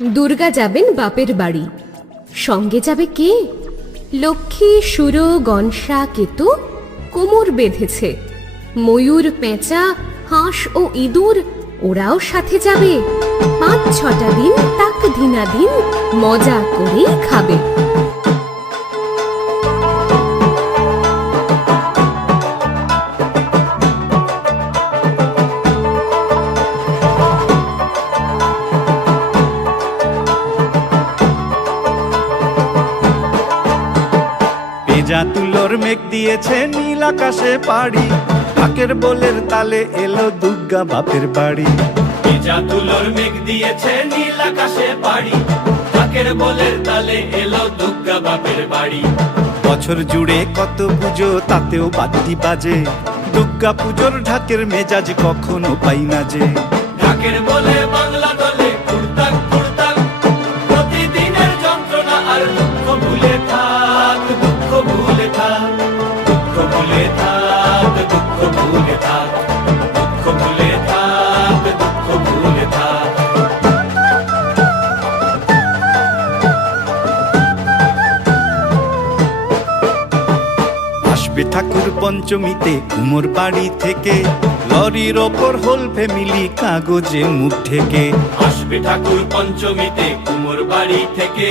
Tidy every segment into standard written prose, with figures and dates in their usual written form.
দুর্গা যাবেন বাপের বাড়ি, সঙ্গে যাবে কে? লক্ষ্মী, সুর, গনসা, কেতু কোমর বেঁধেছে। ময়ূর, পেঁচা, হাঁস ও ইঁদুর ওরাও সাথে যাবে। ৫-৬টা দিন তাক ধিনা দিন মজা করেই খাবে। পেঁজা তুলোর মেঘ দিয়েছে নীল আকাশে পাড়ি, ঢাকের বোলের তালে এলো দুর্গা বাপের বাড়ি। পেঁজা তুলোর মেঘ দিয়েছে নীল আকাশে পাড়ি, ঢাকের বোলের তালে এলো দুর্গা বাপের বাড়ি। বছর জুড়ে কত পুজো তাতেও বাদ্যি বাজে, দুর্গা পুজোর ঢাকের মেজাজ কখনো পাই না যে। ঢাকের বলে বাংলা দলে কুড়তাক কুড়তাক, প্রতিদিনের যন্ত্রণা আর দুঃখ ভুলে থাক, দুঃখ ভুলে থাক, দুঃখ ভুলে থাক, দুঃখ ভুলে থাক, দুঃখ ভুলে থাক, দুঃখ ভুলে থাক। আসবে ঠাকুর পঞ্চমীতে কুমোর বাড়ি থেকে, লরির ওপর হোল ফ্যামিলি কাগজে মুখ ঢেকে। আসবে ঠাকুর পঞ্চমীতে কুমোর বাড়ি থেকে,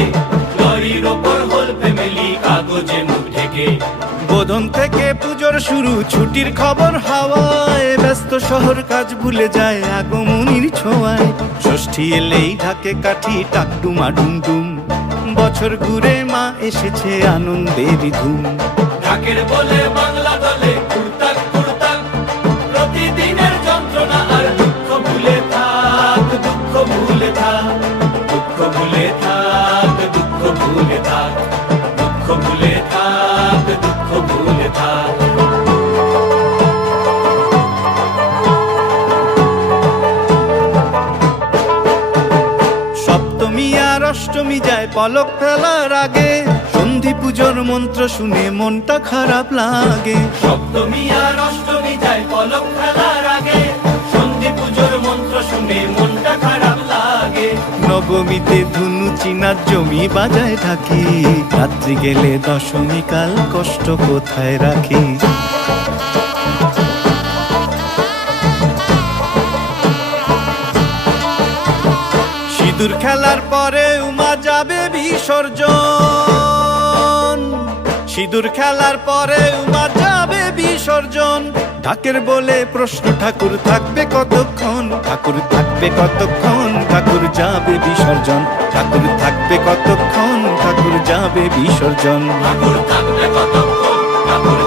লরির ওপর হোল ফ্যামিলি কাগজে মুখ ঢেকে। বোধন থেকে পুজোর শুরু, ছুটির খবর হাওয়ায়, ব্যস্ত শহর কাজ ভুলে যায় আগমনীর ছোঁয়ায়। ষষ্ঠী এলেই ঢাকে কাঠি টাকডুমা ডুমডুম, বছর ঘুরে মা এসেছে আনন্দের ধুম। ঢাকের বলে বাংলা দলে কুড়তাক কুড়তাক, প্রতিদিনের যন্ত্রণা আর দুঃখ ভুলে থাক, দুঃখ ভুলে থাক, দুঃখ ভুলে থাক, দুঃখ ভুলে থাক, দুঃখ ভুলে থাক, দুঃখ ভুলে থাক। সপ্তমী আর অষ্টমী যায় পলক ফেলার আগে, সন্ধি পুজোর মন্ত্র শুনে মনটা খারাপ লাগে। সপ্তমী আর অষ্টমী যায় পলক ফেলার আগে, সন্ধি পুজোর মন্ত্র শুনে মনটা খারাপ লাগে। নবমীতে ধুনু চিনার জমি বাজায় থাকি, রাত্রি গেলে দশমী কাল কষ্ট কোথায় রাখি। সিঁদুর খেলার পরে উমা যাবে বিসর্জন, সিঁদুর খেলার পরে উমা যাবে বিসর্জন। ঢাকের বলে প্রশ্ন ঠাকুর থাকবে কতক্ষণ, ঠাকুর থাকবে কতক্ষণ, ঠাকুর যাবে বিসর্জন। ঠাকুর থাকবে কতক্ষণ, ঠাকুর যাবে বিসর্জন। ঠাকুর থাকবে কতক্ষণ, ঠাকুর